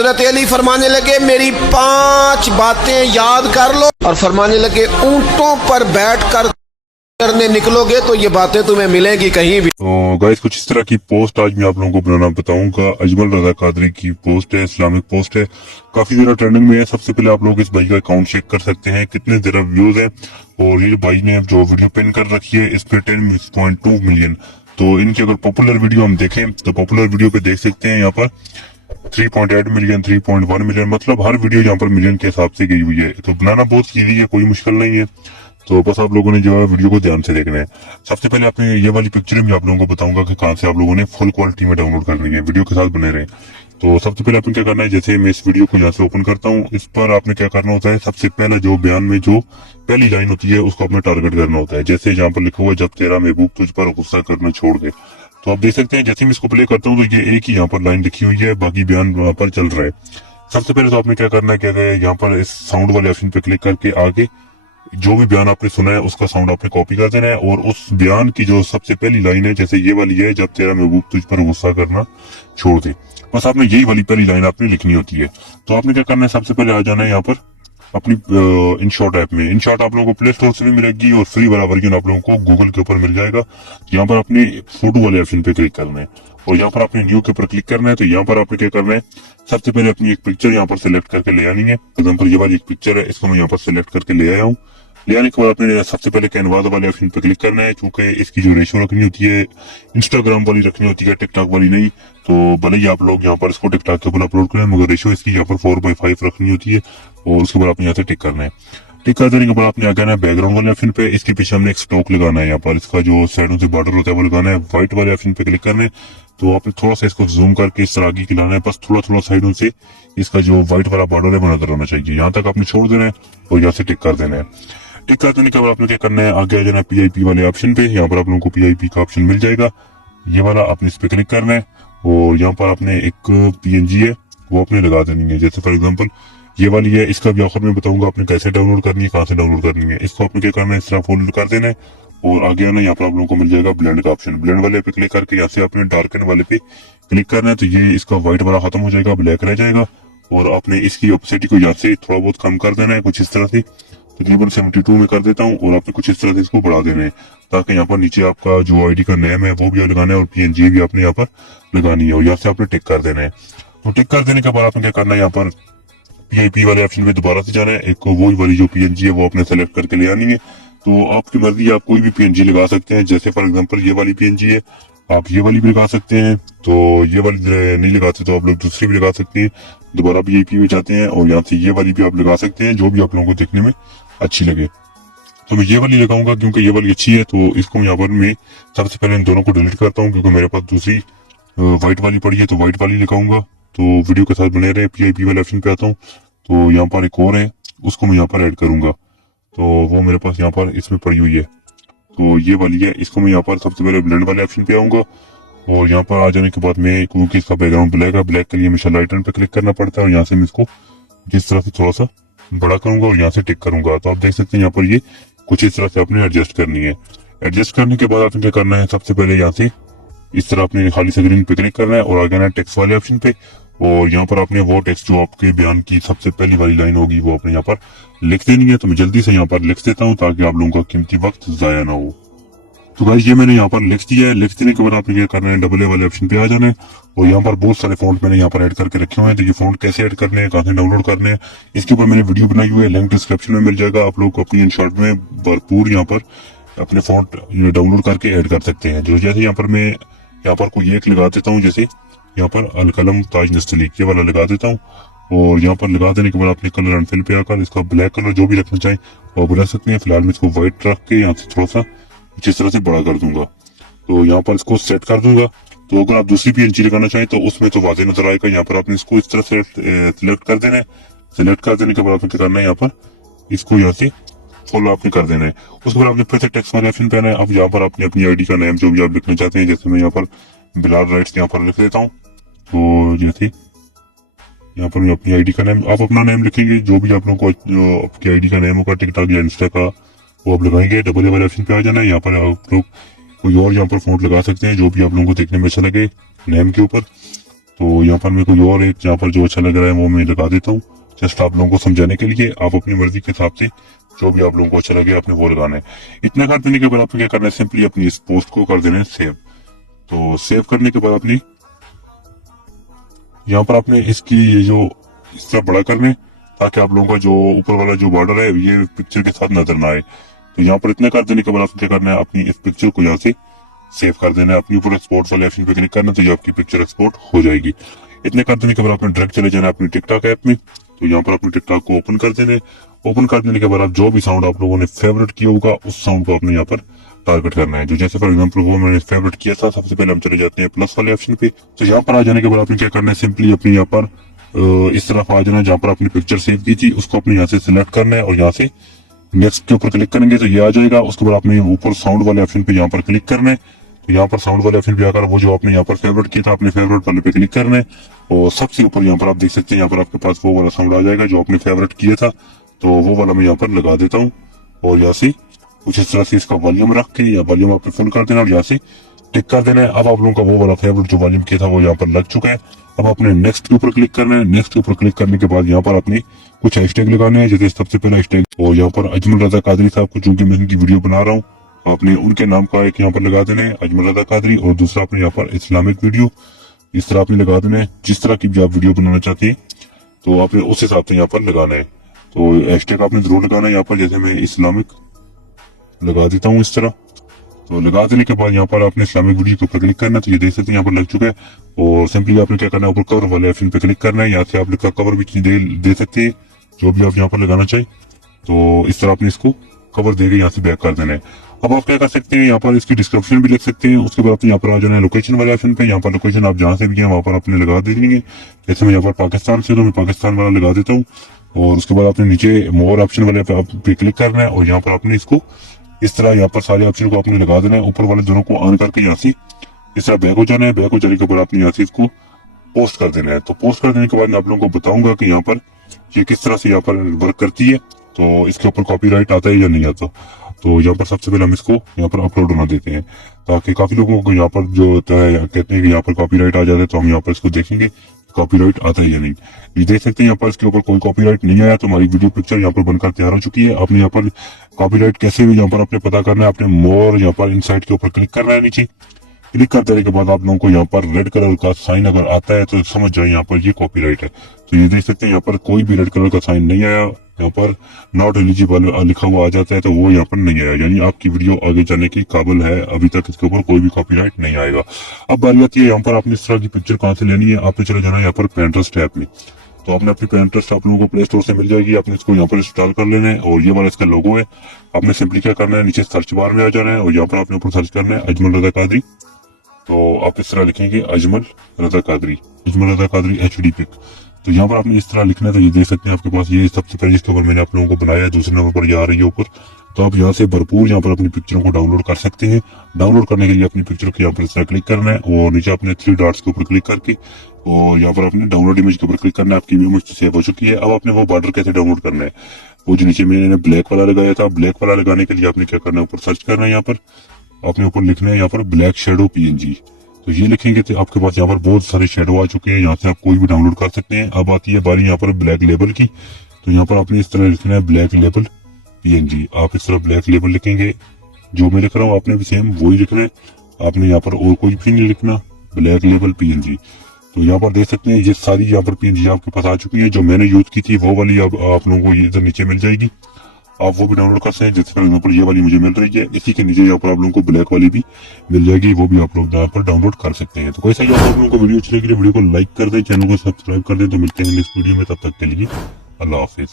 हजरत अली फरमाने लगे मेरी 5 बातें याद कर लो, और फरमाने लगे ऊंटों पर बैठ कर करने निकलोगे तो ये बातें तुम्हें मिलेंगी कहीं भी। तो गाइस कुछ इस तरह की पोस्ट आज मैं आप लोगों को बनाना बताऊंगा। अजमल रजा कादरी की पोस्ट है, इस्लामिक पोस्ट है, काफी ज्यादा ट्रेंडिंग में है। सबसे पहले आप लोग इस भाई का अकाउंट चेक कर सकते हैं कितने ज्यादा व्यूज है, और ये भाई ने जो वीडियो पिन कर रखी है इस पे 10.2 मिलियन। तो इनकी अगर पॉपुलर वीडियो हम देखें तो पॉपुलर वीडियो पे देख सकते हैं यहाँ पर 3.8 मिलियन, 3.1 मिलियन, मतलब हर वीडियो यहाँ पर मिलियन के हिसाब से गई हुई है। तो बनाना बहुत इजी है, कोई मुश्किल नहीं है। तो बस आप लोगों ने जो है वीडियो को ध्यान से देखना है। सबसे पहले आपने ये वाली पिक्चर भी आप लोगों को बताऊंगा कि कहां से आप लोगों ने फुल क्वालिटी में डाउनलोड करनी है, वीडियो के साथ बने रहे। तो सबसे पहले आपने क्या करना है, जैसे मैं इस वीडियो को यहाँ से ओपन करता हूँ, इस पर आपने क्या करना होता है, सबसे पहला जो बयान में जो पहली लाइन होती है उसको आपने टारगेट करना होता है। जैसे यहाँ पर लिखा हुआ जब तेरा महबूब तुझ पर गुस्सा करना छोड़ दे, तो आप देख सकते हैं जैसे मैं इसको प्ले करता हूँ तो ये एक ही यहाँ पर लाइन लिखी हुई है, बाकी बयान वहां पर चल रहा है। सबसे पहले तो आपने क्या करना है, क्या यहाँ पर इस साउंड वाले ऑप्शन पे क्लिक करके आगे जो भी बयान आपने सुना है उसका साउंड आपने कॉपी कर देना है, और उस बयान की जो सबसे पहली लाइन है जैसे ये वाली है, जब तेरा महबूब तुझ पर गुस्सा करना छोड़ दे, बस आपने यही वाली पहली लाइन आपने लिखनी होती है। तो आपने क्या करना है, सबसे पहले आ जाना है यहाँ पर अपनी इनशॉट ऐप में। इनशॉट आप लोगों को प्ले स्टोर से भी मिलेगी और फ्री वाला वर्जन आप लोगों को गूगल के ऊपर मिल जाएगा। यहाँ पर अपने फोटो वाले ऑप्शन पे क्लिक करना है और यहाँ पर आपने न्यू के ऊपर क्लिक करना है। तो यहाँ पर आपने क्या करना है, सबसे पहले अपनी एक पिक्चर यहाँ पर सिलेक्ट करके ले आनी है। एग्जाम्पल ये वाली एक पिक्चर है, इसको मैं यहाँ पर सिलेक्ट करके ले आया हूँ। ले आने के बाद आपने सबसे पहले कैनवास वाले ऑप्शन पे क्लिक करना है, क्योंकि इसकी जो रेशियो रखनी होती है इंस्टाग्राम वाली रखनी होती है, टिकटॉक वाली नहीं। तो भले ही आप लोग यहाँ पर इसको टिकटॉक के ऊपर अपलोड करें, मगर रेशियो इसकी यहाँ पर 4/5 रखनी होती है, और उसके बाद आपने यहाँ से टिक करना है। टिक कर देने के बाद आपने आ जाना है बैकग्राउंड वाले ऑप्शन पे। इसके पीछे हमने एक स्टॉक लगाना है, यहाँ पर इसका जो साइडों से बॉर्डर होता है वो लगाना है। व्हाइट वाले ऑप्शन पे क्लिक करना है, तो आपने थोड़ा सा इसको जूम करके इस तरह आगे खिलाना है, बस थोड़ा थोड़ा साइडों से इसका जो व्हाइट वाला बॉर्डर है वो नजर आना चाहिए। यहाँ तक आपने छोड़ देना है और यहाँ से टिक कर देना है। टिक कर देने के बाद आपने क्या करना है, आगे आ जाना है PIP वाले ऑप्शन पे। यहाँ पर आप लोगों को PIP का ऑप्शन मिल जाएगा, ये वाला आपने इस पे क्लिक करना है, और यहाँ पर आपने एक PNG है वो आपने लगा देनी है। जैसे फॉर एग्जांपल ये वाली है, इसका भी आखिर में बताऊंगा आपने कैसे डाउनलोड करनी है, कहाँ से डाउनलोड करनी है। इसको आपने क्या करना है, इस तरह फोल्ड कर देना है, और आगे आना यहाँ पर आप लोगों को मिल जाएगा ब्लेंड का ऑप्शन। ब्लेंड वाले पे क्लिक करके यहाँ से आपने डार्कन वाले पे क्लिक करना है, तो ये इसका व्हाइट वाला खत्म हो जाएगा, ब्लैक रह जाएगा, और आपने इसकी ऑपोसिटी को यहाँ से थोड़ा बहुत कम कर देना है, कुछ इस तरह से तकरीबन 72 में कर देता हूँ, और आपने कुछ इस तरह से इसको बढ़ा देना है, ताकि यहाँ पर नीचे आपका जो आईडी का नेम है वो भी लगाना है, और PNG भी आपने यहाँ पर लगानी है, और यहाँ से आपने टिक कर देना है। तो टिक कर देने के बाद आपने क्या करना है, यहाँ पर PIP वाले ऑप्शन में दोबारा से जाना है, एक वो वाली जो PNG है वो आपने सेलेक्ट करके ले आनी है। तो आपकी मर्जी, आप कोई भी PNG लगा सकते हैं। जैसे फॉर एग्जांपल ये वाली PNG है, आप ये वाली भी लगा सकते हैं। तो ये वाली नहीं लगाते तो आप लोग दूसरी भी लगा सकते हैं। दोबारा PIP में जाते हैं और यहाँ से ये वाली भी आप लगा सकते हैं, जो भी आप लोगों को देखने में अच्छी लगे। तो मैं ये वाली लगाऊंगा क्योंकि ये वाली अच्छी है, तो इसको यहाँ पर मैं सबसे पहले इन दोनों को डिलीट करता हूँ, क्योंकि मेरे पास दूसरी व्हाइट वाली पड़ी है, तो व्हाइट वाली लगाऊंगा। तो वीडियो के साथ बने रहे। PIP वाले ऑप्शन पे आता हूँ, तो यहाँ पर एक और है, उसको मैं यहाँ पर ऐड करूंगा। तो वो मेरे पास यहाँ पर इसमें पड़ी हुई है, तो ये वाली है, इसको मैं यहाँ पर सबसे पहले ब्लेंड वाले ऑप्शन पे आऊंगा, और यहाँ पर आ जाने के बाद मैं, क्योंकि इसका बैकग्राउंड ब्लैक है, ब्लैक के लिए हमेशा लाइट पे क्लिक करना पड़ता है, और यहाँ से मैं इसको जिस तरह से थोड़ा सा बड़ा करूंगा और यहाँ से टिक करूंगा। तो आप देख सकते हैं यहाँ पर ये कुछ इस तरह से आपने एडजस्ट करनी है। एडजस्ट करने के बाद आपने क्या करना है, सबसे पहले यहाँ से इस तरह अपने खाली स्क्रीन पे क्लिक करना है, और आगे आना है टेक्स्ट वाले ऑप्शन पे, और यहाँ पर आपने वो टेक्स्ट जो आपके बयान की सबसे पहली वाली लाइन होगी वो आपने यहाँ पर लिख देनी है। तो मैं जल्दी से यहाँ पर लिख देता हूँ ताकि आप लोगों का कीमती वक्त जाया ना हो। तो गाइस ये मैंने यहाँ पर लिख दिया है। लिख देने के बाद आपने क्या करना है, AA वाले ऑप्शन पे आ जाना है, और यहाँ पर बहुत सारे फॉन्ट मैंने यहाँ पर ऐड करके रखे हुए हैं। तो ये फॉन्ट कैसे ऐड करने हैं, कहाँ से डाउनलोड करने हैं, इसके ऊपर मैंने वीडियो बनाई हुई है, लिंक डिस्क्रिप्शन में मिल जाएगा। आप लोग को अपनी इनशॉट में भरपूर यहाँ पर अपने फॉन्ट डाउनलोड करके ऐड कर सकते हैं। जो जैसे यहाँ पर मैं यहाँ पर कोई एक लगा देता हूँ, जैसे यहाँ पर अलकलम ताज नस्तलीक ये वाला लगा देता हूँ, और यहाँ पर लगा देने के बाद अपने कलर एंड फिल पे आकर इसका ब्लैक कलर जो भी रखना चाहें वो बना सकते हैं। फिलहाल मैं इसको व्हाइट रख के यहाँ से थोड़ा सा इस तरह से बड़ा कर दूंगा, तो यहाँ पर इसको सेट कर दूंगा। तो अगर आप दूसरी PNG लगाना चाहें तो उसमें तो वाज़ेह नजर आएगा। यहाँ पर आपने इसको इस तरह से सिलेक्ट कर देना है। सिलेक्ट कर देने के बाद आपने क्या करना है, यहाँ पर इसको यहाँ से फॉलो आपने कर देना है। उसके बाद आपने फिर से टेक्स्ट वाले ऑप्शन पे आना है। अब यहाँ पर आपने अपनी आईडी का नाम जो भी आप लिखना चाहते हैं, जैसे मैं यहाँ पर बिलाल राइट्स यहाँ पर लिख देता हूँ। तो जैसे यहाँ पर मैं अपनी आईडी का नाम, आप अपना नाम लिखेंगे, जो भी आप लोगों को आपकी आईडी का नाम होगा टिकटॉक या इंस्टा का वो आप लगाएंगे। AA वाले ऑप्शन पे आ जाना है। यहाँ पर आप लोग कोई और यहाँ पर फॉन्ट लगा सकते हैं जो भी आप लोगों को देखने में अच्छा लगे नेम के ऊपर। तो यहाँ पर मैं कोई और एक यहाँ पर जो अच्छा लग रहा है वो मैं लगा देता हूँ, जस्ट आप लोगों को समझाने के लिए। आप अपनी मर्जी के हिसाब से जो भी आप लोगों को अच्छा लगे आपने वो लगाना है। इतना कर देने के बाद आपने क्या करना है, सिंपली अपनी इस पोस्ट को कर देना है सेव। तो सेव करने के बाद आपने यहाँ पर आपने इसकी ये जो इस तरह बड़ा करना है, ताकि आप लोगों का जो ऊपर वाला जो बॉर्डर है ये पिक्चर के साथ नजर ना आए। तो यहाँ पर इतना कर देने के बाद आपको क्या करना है, अपनी इस पिक्चर को यहाँ से सेव कर देना है। अपनी ऊपर एक्सपोर्ट वाले ऑप्शन पे क्लिक करना, तो ये आपकी पिक्चर एक्सपोर्ट हो जाएगी। इतने कर देने के बाद आपने डायरेक्ट चले जाना है अपनी टिकटॉक ऐप में। तो यहाँ पर अपनी टिकटॉक को ओपन कर देना है। ओपन कर देने के बाद आप जो भी साउंड आप लोगों ने फेवरेट किया होगा उस साउंड को आपने यहाँ पर टारगेट करना है। जो जैसे फॉर एग्जाम्पल वो मैंने फेवरेट किया था, सबसे पहले हम चले जाते हैं प्लस वाले ऑप्शन पे। तो यहाँ पर आ जाने के बाद आपने क्या करना है, सिंपली अपनी यहाँ पर इस तरफ आ जाना, जहाँ पर अपनी पिक्चर सेव की थी उसको अपने यहाँ से सिलेक्ट करना है और यहाँ से नेक्स्ट के ऊपर क्लिक करेंगे तो ये आ जाएगा। उसके बाद आपने ऊपर साउंड वाले ऑप्शन पे यहाँ पर क्लिक करना है। तो यहाँ पर साउंड वाले ऑप्शन पे आकर वो जो आपने यहाँ पर फेवरेट किया था अपने फेवरेट वाले पे क्लिक करना है और सबसे ऊपर यहाँ पर आप देख सकते हैं, यहाँ पर आपके पास वो वाला साउंड आ जाएगा जो आपने फेवरेट किया था। तो वो वाला मैं यहाँ पर लगा देता हूँ और यहाँ से कुछ इस तरह से इसका वॉल्यूम रख के या वॉल्यूम आपने फुल कर देना और यहाँ से टिक कर देना है। अब आप लोगों का वो वाला फेवरेट जो वॉल्यूम किया था वो यहाँ पर लग चुका है। अब आपने नेक्स्ट के ऊपर क्लिक करना है। नेक्स्ट के ऊपर क्लिक करने के बाद यहाँ पर आपने कुछ हैशटैग लगाने हैं, जैसे सबसे पहला हैशटैग और यहाँ पर अजमल रजा कादरी साहब को, चूंकि मैं इनकी वीडियो बना रहा हूँ, आपने उनके नाम का एक यहाँ पर लगा देना है अजमल रजा कादरी, और दूसरा आपने यहाँ पर इस्लामिक वीडियो इस तरह आपने लगा देना है। जिस तरह की भी आप वीडियो बनाना चाहते हैं तो आपने उस हिसाब से यहाँ पर लगाना है। तो हैशटैग आपने जरूर लगाना है यहाँ पर, जैसे मैं इस्लामिक लगा देता हूँ इस तरह। तो लगा देने के बाद यहाँ पर आपने इस्लामिक वीडियो के ऊपर क्लिक करना है। तो ये देख सकते हैं यहाँ पर लग चुका है और सिंपली आपने क्या करना है, ऊपर कवर वाले ऑप्शन पे क्लिक करना है। यहाँ से आप लिखा कवर भी दे सकते हैं जो भी आप यहाँ पर लगाना चाहिए। तो इस तरह आपने इसको कवर देकर यहाँ से बैक कर देना है। अब आप क्या कर सकते हैं, यहाँ पर इसकी डिस्क्रिप्शन भी लिख सकते हैं। उसके बाद आपने यहाँ पर आ जाना है लोकेशन वाले ऑप्शन पे। यहाँ पर लोकेशन आप जहाँ से भी हैं वहाँ पर आपने लगा दे देंगे। जैसे मैं यहाँ पर पाकिस्तान से, तो मैं पाकिस्तान वाला लगा देता हूँ। और उसके बाद आपने नीचे मोर ऑप्शन वाले पे क्लिक करना है और यहाँ पर आपने इसको इस तरह यहाँ पर सारे ऑप्शन को आपने लगा देना है। ऊपर वाले दोनों को ऑन करके यहाँ से इस तरह बैक हो जाना है। बैक हो जाने के बाद आपने यहाँ से इसको पोस्ट कर देना है। तो पोस्ट कर देने के बाद मैं आप लोगों को बताऊंगा कि यहाँ पर ये किस तरह से यहाँ पर वर्क करती है, तो इसके ऊपर कॉपीराइट आता है या नहीं आता। तो यहाँ पर सबसे पहले हम इसको यहाँ पर अपलोड बना देते हैं, ताकि काफी लोगों को यहाँ पर जो होता है कहते हैं कि यहाँ पर कॉपीराइट आ जाता है। तो हम यहाँ पर इसको देखेंगे कॉपीराइट आता है या नहीं। ये देख सकते हैं यहाँ पर इसके ऊपर कोई कॉपीराइट नहीं आया, तो हमारी वीडियो पिक्चर यहाँ पर बनकर तैयार हो चुकी है। आपने यहाँ पर कॉपीराइट कैसे भी यहाँ पर आपने पता करना है, आपने मोर यहाँ पर इनसाइड के ऊपर क्लिक करना है। नीचे क्लिक कर देने के बाद आप लोगों को यहाँ पर रेड कलर का साइन अगर आता है तो समझ जाए यहाँ पर ये कॉपीराइट है। तो ये देख सकते हैं यहाँ पर कोई भी रेड कलर का साइन नहीं आया, यहाँ पर नॉट एलिजिबल लिखा हुआ आ जाता है, तो वो यहाँ पर नहीं आया, यानी आपकी वीडियो आगे जाने की काबिल है। अभी तक इसके ऊपर कोई भी कॉपीराइट नहीं आएगा। अब बारी आती है यहाँ पर आपने इस तरह की पिक्चर कहाँ से लेनी है। आपने चले जाना है यहाँ पर Pinterest ऐप में। तो आपने अपनी Pinterest आप लोगों को प्ले स्टोर से मिल जाएगी। आपने इसको यहाँ पर इंस्टॉल कर लेना है और ये वाला इसका लोगो है। आपने सिंपली क्या करना है, नीचे सर्च बार में आ जाना है और यहाँ पर आपने ऊपर सर्च करना है अजमल रजा कादरी। तो आप इस तरह लिखेंगे अजमल रजा कादरी, अजमल रजा कादरी HD पिक। तो यहाँ पर आपने इस तरह लिखना है। तो ये देख सकते हैं आपके पास ये सबसे पहले जिसके ऊपर मैंने आप लोगों को बनाया है, दूसरे नंबर पर ये आ रही है ऊपर। तो आप यहाँ से भरपूर यहाँ पर अपनी पिक्चरों को डाउनलोड कर सकते हैं। डाउनलोड करने के लिए अपनी पिक्चर को यहाँ पर इस तरह क्लिक करना है और नीचे अपने 3 डॉट्स के ऊपर क्लिक करके और यहाँ पर अपने डाउनलोड इमेज के ऊपर क्लिक करना है। आपकी इमेज सेव हो चुकी है। अब आपने वो बॉर्डर कैसे डाउनलोड करना है, वो जो नीचे मैंने ब्लैक वाला लगाया था, ब्लैक वाला लगाने के लिए आपने क्या करना है, ऊपर सर्च करना है। यहाँ पर आपने ऊपर लिखना है यहाँ पर ब्लैक शेडो PNG। तो ये लिखेंगे तो आपके पास यहाँ पर बहुत सारे शेडो आ चुके हैं। यहाँ से आप कोई भी डाउनलोड कर सकते हैं। अब आती है बारी यहाँ पर ब्लैक लेबल की। तो यहाँ पर आपने इस तरह लिखना है ब्लैक लेबल PNG। आप इस तरह ब्लैक लेबल लिखेंगे, जो मैं लिख रहा हूँ आपने भी सेम वही लिखना है। आपने यहाँ पर और कोई भी नहीं लिखना, ब्लैक लेबल PNG। तो यहाँ पर देख सकते हैं ये सारी यहाँ पर PNG आपके पास आ चुकी है। जो मैंने यूज की थी वो वाली आप लोगों को इधर नीचे मिल जाएगी, आप वो भी डाउनलोड कर सकते हैं। जैसे यहाँ पर ये वाली मुझे मिल रही है, इसी के नीचे यहाँ पर आप लोगों को ब्लैक वाली भी मिल जाएगी, वो भी आप लोग यहाँ पर डाउनलोड कर सकते हैं। तो कैसा ही आप लोगों को वीडियो अच्छी लगी वीडियो को लाइक कर दें, चैनल को सब्सक्राइब कर दें। तो मिलते हैं नेक्स्ट वीडियो में, तब तक के लिए अल्लाह हाफिज।